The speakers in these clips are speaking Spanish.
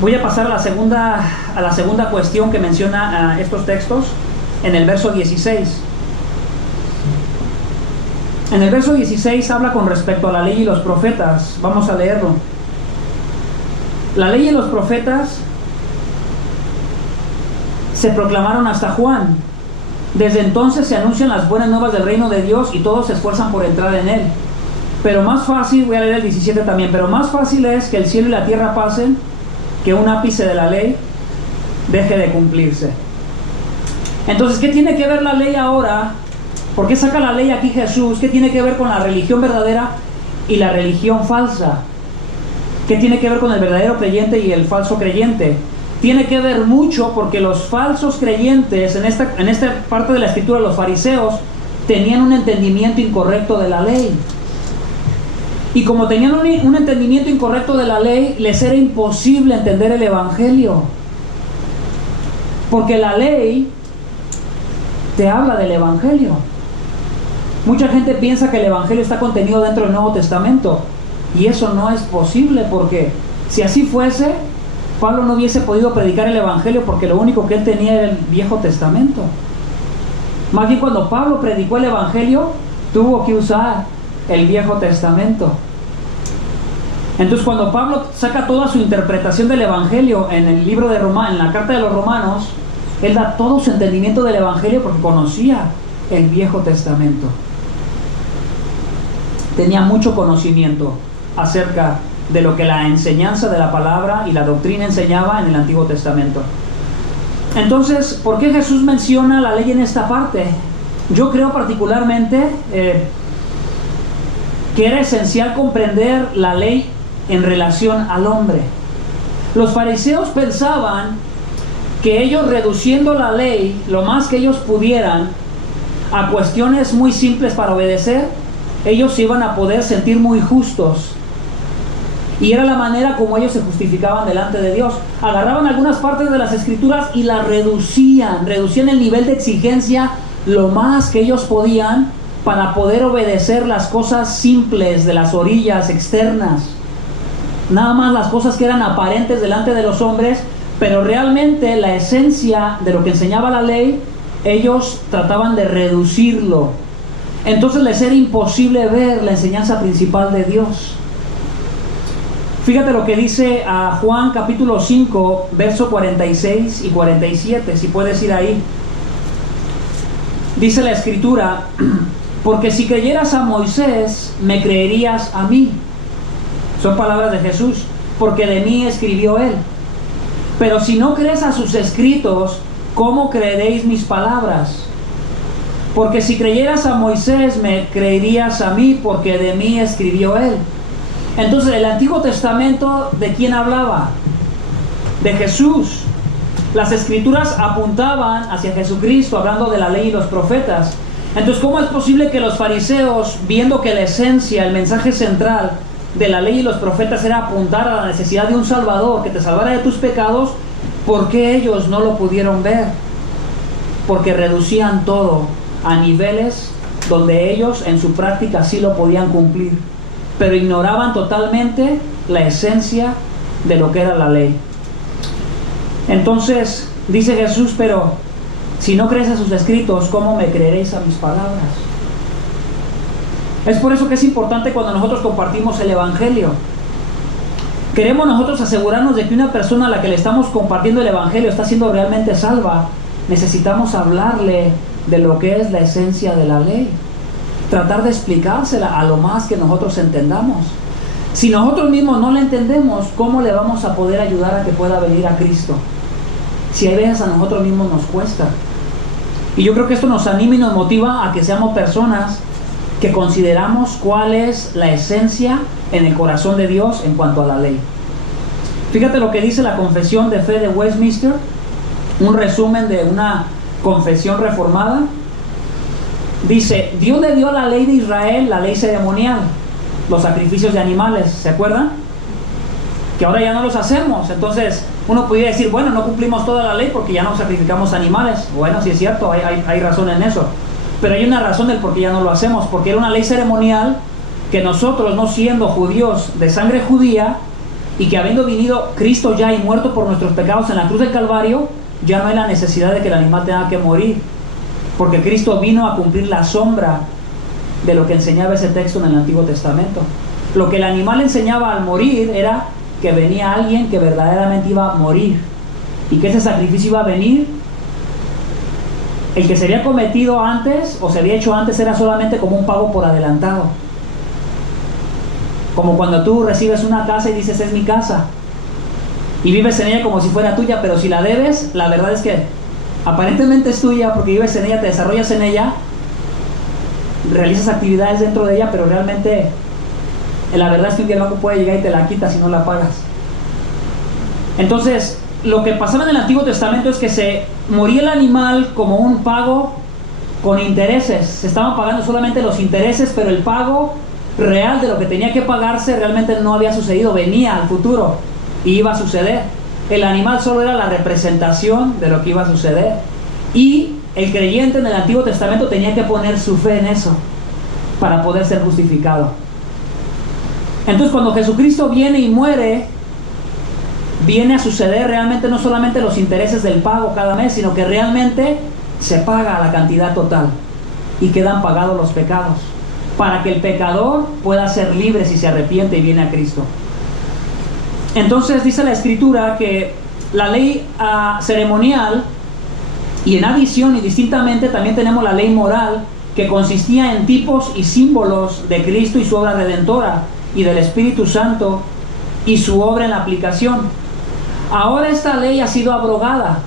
Voy a pasar a la segunda cuestión que menciona estos textos en el verso 16. En el verso 16 habla con respecto a la ley y los profetas. Vamos a leerlo. La ley y los profetas se proclamaron hasta Juan. Desde entonces se anuncian las buenas nuevas del reino de Dios y todos se esfuerzan por entrar en él. Pero más fácil, voy a leer el 17 también, pero más fácil es que el cielo y la tierra pasen, que un ápice de la ley deje de cumplirse. Entonces, ¿qué tiene que ver la ley ahora? ¿Por qué saca la ley aquí Jesús? ¿Qué tiene que ver con la religión verdadera y la religión falsa? ¿Qué tiene que ver con el verdadero creyente y el falso creyente? Tiene que ver mucho, porque los falsos creyentes, en esta parte de la escritura, los fariseos, tenían un entendimiento incorrecto de la ley. Y como tenían un entendimiento incorrecto de la ley, les era imposible entender el evangelio. Porque la ley te habla del evangelio. Mucha gente piensa que el evangelio está contenido dentro del Nuevo Testamento. Y eso no es posible, porque si así fuese, Pablo no hubiese podido predicar el evangelio, porque lo único que él tenía era el Viejo Testamento. Más bien, cuando Pablo predicó el evangelio, tuvo que usar el Viejo Testamento. Entonces, cuando Pablo saca toda su interpretación del evangelio en el libro de Romanos, en la carta de los Romanos, él da todo su entendimiento del evangelio porque conocía el Viejo Testamento. Tenía mucho conocimiento acerca de lo que la enseñanza de la palabra y la doctrina enseñaba en el Antiguo Testamento. Entonces, ¿por qué Jesús menciona la ley en esta parte? Yo creo particularmente que era esencial comprender la ley en relación al hombre. Los fariseos pensaban que ellos, reduciendo la ley lo más que ellos pudieran a cuestiones muy simples para obedecer, ellos se iban a poder sentir muy justos. Y era la manera como ellos se justificaban delante de Dios. Agarraban algunas partes de las escrituras y las reducían el nivel de exigencia lo más que ellos podían para poder obedecer las cosas simples de las orillas externas. Nada más las cosas que eran aparentes delante de los hombres, pero realmente la esencia de lo que enseñaba la ley, ellos trataban de reducirlo. Entonces les era imposible ver la enseñanza principal de Dios. Fíjate lo que dice a Juan capítulo 5, verso 46 y 47, si puedes ir ahí. Dice la escritura: porque si creyeras a Moisés, me creerías a mí. Son palabras de Jesús, porque de mí escribió él. Pero si no crees a sus escritos, ¿cómo creeréis mis palabras? Porque si creyeras a Moisés, me creerías a mí, porque de mí escribió él. Entonces, el Antiguo Testamento, ¿de quién hablaba? De Jesús. Las escrituras apuntaban hacia Jesucristo, hablando de la ley y los profetas. Entonces, ¿cómo es posible que los fariseos, viendo que la esencia, el mensaje central de la ley y los profetas era apuntar a la necesidad de un Salvador que te salvara de tus pecados, ¿por qué ellos no lo pudieron ver? Porque reducían todo a niveles donde ellos en su práctica sí lo podían cumplir, pero ignoraban totalmente la esencia de lo que era la ley. Entonces dice Jesús: pero si no crees a sus escritos, ¿cómo me creeréis a mis palabras? Es por eso que es importante cuando nosotros compartimos el evangelio. Queremos nosotros asegurarnos de que una persona a la que le estamos compartiendo el evangelio está siendo realmente salva. Necesitamos hablarle de lo que es la esencia de la ley, tratar de explicársela a lo más que nosotros entendamos. Si nosotros mismos no la entendemos, ¿cómo le vamos a poder ayudar a que pueda venir a Cristo? Si hay veces a nosotros mismos nos cuesta. Y yo creo que esto nos anima y nos motiva a que seamos personas que consideramos cuál es la esencia en el corazón de Dios en cuanto a la ley. Fíjate lo que dice la Confesión de Fe de Westminster, un resumen de una confesión reformada. Dice: Dios le dio a la ley de Israel la ley ceremonial, los sacrificios de animales, ¿se acuerdan? Que ahora ya no los hacemos. Entonces uno podría decir: bueno, no cumplimos toda la ley porque ya no sacrificamos animales. Bueno, sí es cierto, hay razón en eso, pero hay una razón del por qué ya no lo hacemos, porque era una ley ceremonial que nosotros, no siendo judíos de sangre judía, y que habiendo venido Cristo ya y muerto por nuestros pecados en la cruz del Calvario, ya no hay la necesidad de que el animal tenga que morir, porque Cristo vino a cumplir la sombra de lo que enseñaba ese texto en el Antiguo Testamento. Lo que el animal enseñaba al morir era que venía alguien que verdaderamente iba a morir, y que ese sacrificio iba a venir. El que se había cometido antes o se había hecho antes era solamente como un pago por adelantado, como cuando tú recibes una casa y dices es mi casa y vives en ella como si fuera tuya, pero si la debes, la verdad es que aparentemente es tuya porque vives en ella, te desarrollas en ella, realizas actividades dentro de ella, pero realmente la verdad es que un día el banco puede llegar y te la quita si no la pagas. Entonces, lo que pasaba en el Antiguo Testamento es que se moría el animal como un pago con intereses. Se estaban pagando solamente los intereses, pero el pago real de lo que tenía que pagarse realmente no había sucedido, venía al futuro y iba a suceder. El animal solo era la representación de lo que iba a suceder, y el creyente en el Antiguo Testamento tenía que poner su fe en eso para poder ser justificado. Entonces, cuando Jesucristo viene y muere, viene a suceder realmente no solamente los intereses del pago cada mes, sino que realmente se paga la cantidad total y quedan pagados los pecados, para que el pecador pueda ser libre si se arrepiente y viene a Cristo. Entonces dice la Escritura que la ley ceremonial, y en adición y distintamente también tenemos la ley moral, que consistía en tipos y símbolos de Cristo y su obra redentora y del Espíritu Santo y su obra en la aplicación. Ahora esta ley ha sido abrogada,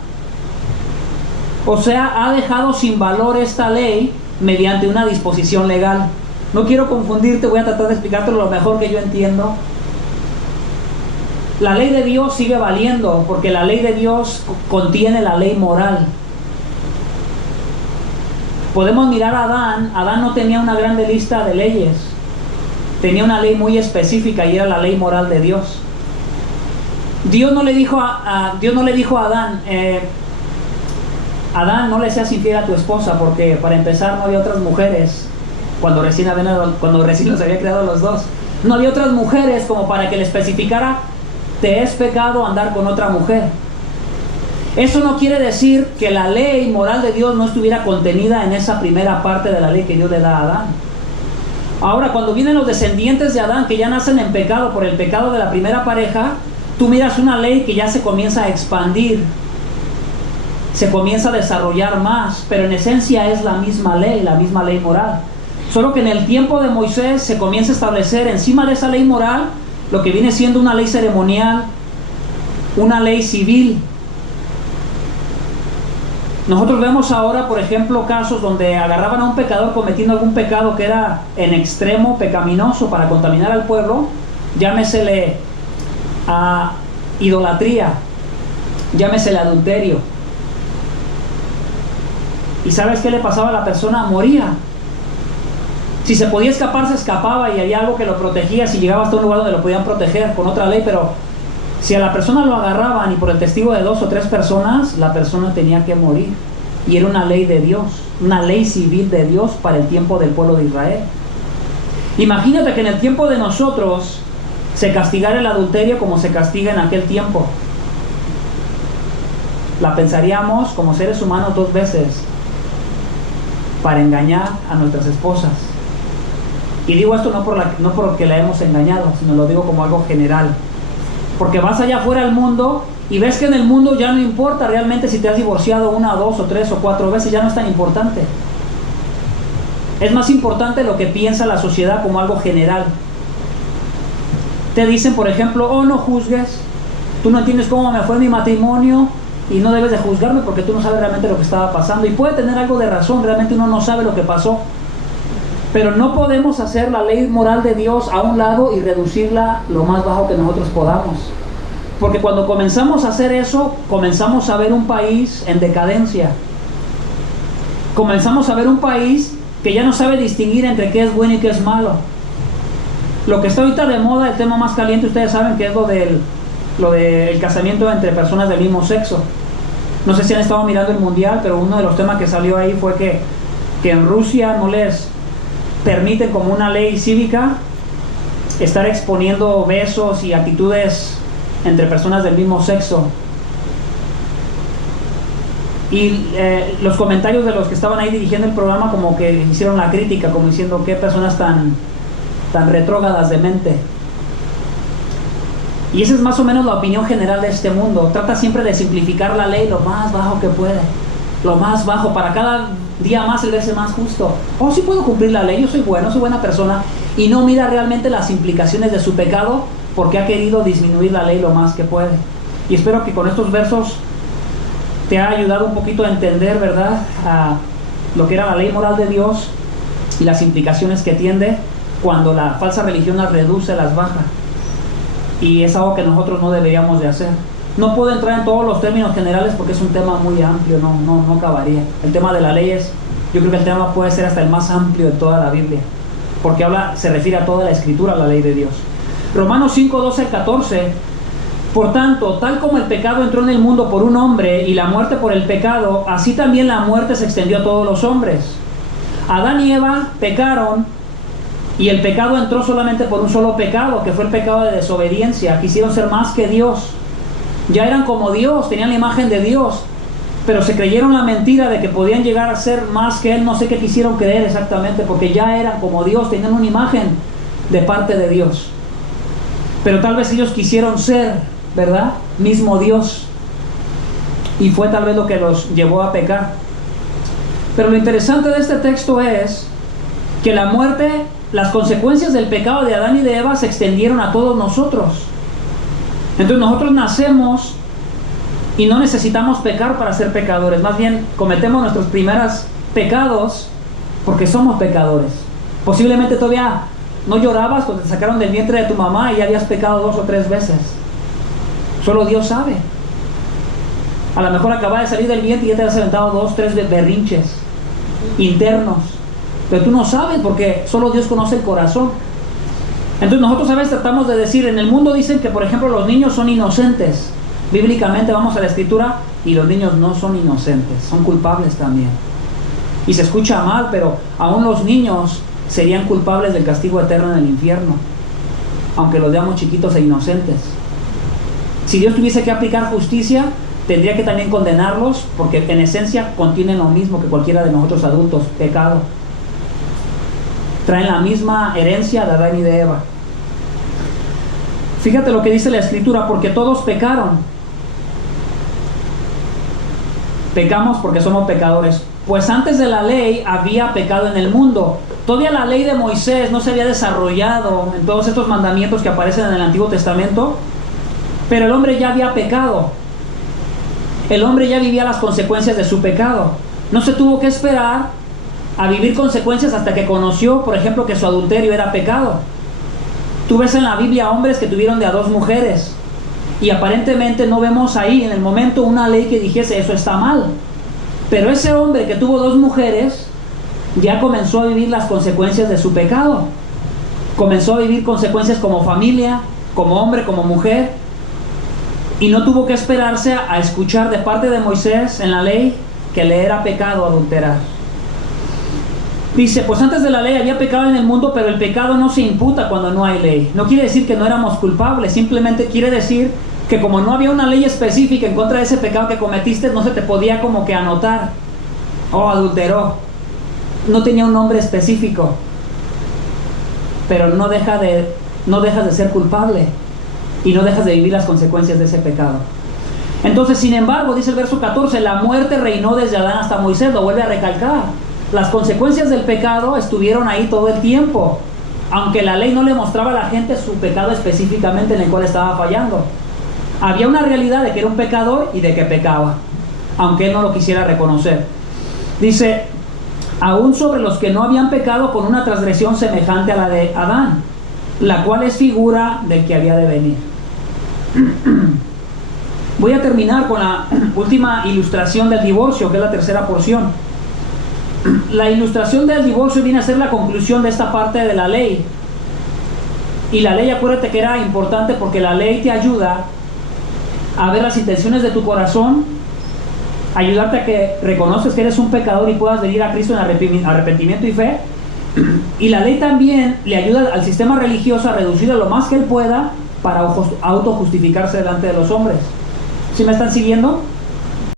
o sea, ha dejado sin valor esta ley mediante una disposición legal. No quiero confundirte, voy a tratar de explicártelo lo mejor que yo entiendo. La ley de Dios sigue valiendo, porque la ley de Dios contiene la ley moral. Podemos mirar a Adán. Adán no tenía una grande lista de leyes, tenía una ley muy específica, y era la ley moral de Dios. Dios no le dijo a Adán, Adán, no le seas infiel a tu esposa, porque para empezar no había otras mujeres cuando recién los había creado los dos. No había otras mujeres como para que le especificara: te es pecado andar con otra mujer. Eso no quiere decir que la ley moral de Dios no estuviera contenida en esa primera parte de la ley que Dios le da a Adán. Ahora, cuando vienen los descendientes de Adán, que ya nacen en pecado por el pecado de la primera pareja, tú miras una ley que ya se comienza a expandir, se comienza a desarrollar más, pero en esencia es la misma ley moral. Solo que en el tiempo de Moisés se comienza a establecer encima de esa ley moral lo que viene siendo una ley ceremonial, una ley civil. Nosotros vemos ahora, por ejemplo, casos donde agarraban a un pecador cometiendo algún pecado que era en extremo pecaminoso para contaminar al pueblo, llámesele a idolatría, llámesele adulterio. ¿Y sabes qué le pasaba a la persona? Moría. Si se podía escapar, se escapaba, y había algo que lo protegía si llegaba hasta un lugar donde lo podían proteger con otra ley, pero si a la persona lo agarraban y por el testigo de 2 o 3 personas, la persona tenía que morir. Y era una ley de Dios, una ley civil de Dios para el tiempo del pueblo de Israel. Imagínate que en el tiempo de nosotros se castigara el adulterio como se castiga en aquel tiempo. La pensaríamos como seres humanos 2 veces para engañar a nuestras esposas. Y digo esto no porque la hemos engañado, sino lo digo como algo general. Porque vas allá afuera al mundo y ves que en el mundo ya no importa realmente si te has divorciado 1, 2 o 3 o 4 veces, ya no es tan importante. Es más importante lo que piensa la sociedad como algo general. Te dicen, por ejemplo: oh, no juzgues, tú no entiendes cómo me fue mi matrimonio y no debes de juzgarme porque tú no sabes realmente lo que estaba pasando. Y puede tener algo de razón, realmente uno no sabe lo que pasó. Pero no podemos hacer la ley moral de Dios a un lado y reducirla lo más bajo que nosotros podamos. Porque cuando comenzamos a hacer eso, comenzamos a ver un país en decadencia. Comenzamos a ver un país que ya no sabe distinguir entre qué es bueno y qué es malo. Lo que está ahorita de moda, el tema más caliente, ustedes saben que es lo del casamiento entre personas del mismo sexo. No sé si han estado mirando el mundial, pero uno de los temas que salió ahí fue que en Rusia no les permiten, como una ley cívica, estar exponiendo besos y actitudes entre personas del mismo sexo. Y los comentarios de los que estaban ahí dirigiendo el programa como que hicieron la crítica, como diciendo qué personas tan retrógradas de mente. Y esa es más o menos la opinión general de este mundo. Trata siempre de simplificar la ley lo más bajo que puede, lo más bajo, para cada día más el verse más justo. Oh, sí puedo cumplir la ley, yo soy bueno, soy buena persona, y no mira realmente las implicaciones de su pecado porque ha querido disminuir la ley lo más que puede. Y espero que con estos versos te ha ayudado un poquito a entender, ¿verdad?, a lo que era la ley moral de Dios y las implicaciones que tiene cuando la falsa religión las reduce, las baja. Y es algo que nosotros no deberíamos de hacer. No puedo entrar en todos los términos generales porque es un tema muy amplio, no acabaría. El tema de la ley yo creo que el tema puede ser hasta el más amplio de toda la Biblia, porque se refiere a toda la Escritura, la ley de Dios. Romanos 5, 12 al 14. Por tanto, tal como el pecado entró en el mundo por un hombre y la muerte por el pecado, así también la muerte se extendió a todos los hombres. Adán y Eva pecaron, y el pecado entró solamente por un solo pecado, que fue el pecado de desobediencia. Quisieron ser más que Dios. Ya eran como Dios, tenían la imagen de Dios, pero se creyeron la mentira de que podían llegar a ser más que Él. No sé qué quisieron creer exactamente, porque ya eran como Dios, tenían una imagen de parte de Dios. Pero tal vez ellos quisieron ser, ¿verdad?, mismo Dios, y fue tal vez lo que los llevó a pecar. Pero lo interesante de este texto es que la muerte, las consecuencias del pecado de Adán y de Eva se extendieron a todos nosotros. Entonces nosotros nacemos y no necesitamos pecar para ser pecadores. Más bien cometemos nuestros primeros pecados porque somos pecadores. Posiblemente todavía no llorabas cuando te sacaron del vientre de tu mamá y ya habías pecado 2 o 3 veces. Solo Dios sabe. A lo mejor acabas de salir del vientre y ya te has aventado 2 o 3 berrinches internos, pero tú no sabes porque solo Dios conoce el corazón. Entonces nosotros a veces tratamos de decir, en el mundo dicen que por ejemplo los niños son inocentes. Bíblicamente vamos a la Escritura y los niños no son inocentes, son culpables también. Y se escucha mal, pero aún los niños serían culpables del castigo eterno en el infierno, aunque los veamos chiquitos e inocentes. Si Dios tuviese que aplicar justicia, tendría que también condenarlos, porque en esencia contienen lo mismo que cualquiera de nosotros adultos, pecado. Traen la misma herencia de Adán y de Eva. Fíjate lo que dice la Escritura: porque todos pecaron. Pecamos porque somos pecadores. Pues antes de la ley había pecado en el mundo. Todavía la ley de Moisés no se había desarrollado en todos estos mandamientos que aparecen en el Antiguo Testamento, pero el hombre ya había pecado. El hombre ya vivía las consecuencias de su pecado. No se tuvo que esperar a vivir consecuencias hasta que conoció, por ejemplo, que su adulterio era pecado. Tú ves en la Biblia hombres que tuvieron de a 2 mujeres y aparentemente no vemos ahí en el momento una ley que dijese eso está mal. Pero ese hombre que tuvo 2 mujeres ya comenzó a vivir las consecuencias de su pecado. Comenzó a vivir consecuencias como familia, como hombre, como mujer, y no tuvo que esperarse a escuchar de parte de Moisés en la ley que le era pecado adulterar. Dice, pues antes de la ley había pecado en el mundo, pero el pecado no se imputa cuando no hay ley. No quiere decir que no éramos culpables, simplemente quiere decir que como no había una ley específica en contra de ese pecado que cometiste, no se te podía como que anotar, adulteró. No tenía un nombre específico, pero no dejas de ser culpable y no dejas de vivir las consecuencias de ese pecado. Entonces, sin embargo, dice el verso 14, la muerte reinó desde Adán hasta Moisés. Lo vuelve a recalcar. Las consecuencias del pecado estuvieron ahí todo el tiempo, aunque la ley no le mostraba a la gente su pecado específicamente en el cual estaba fallando. Había una realidad de que era un pecador y de que pecaba, aunque él no lo quisiera reconocer. Dice, aún sobre los que no habían pecado con una transgresión semejante a la de Adán, la cual es figura del que había de venir. Voy a terminar con la última ilustración del divorcio, que es la tercera porción. La ilustración del divorcio viene a ser la conclusión de esta parte de la ley. Y la ley, acuérdate que era importante porque la ley te ayuda a ver las intenciones de tu corazón, ayudarte a que reconozcas que eres un pecador y puedas venir a Cristo en arrepentimiento y fe. Y la ley también le ayuda al sistema religioso a reducir a lo más que él pueda para autojustificarse delante de los hombres. ¿Sí me están siguiendo?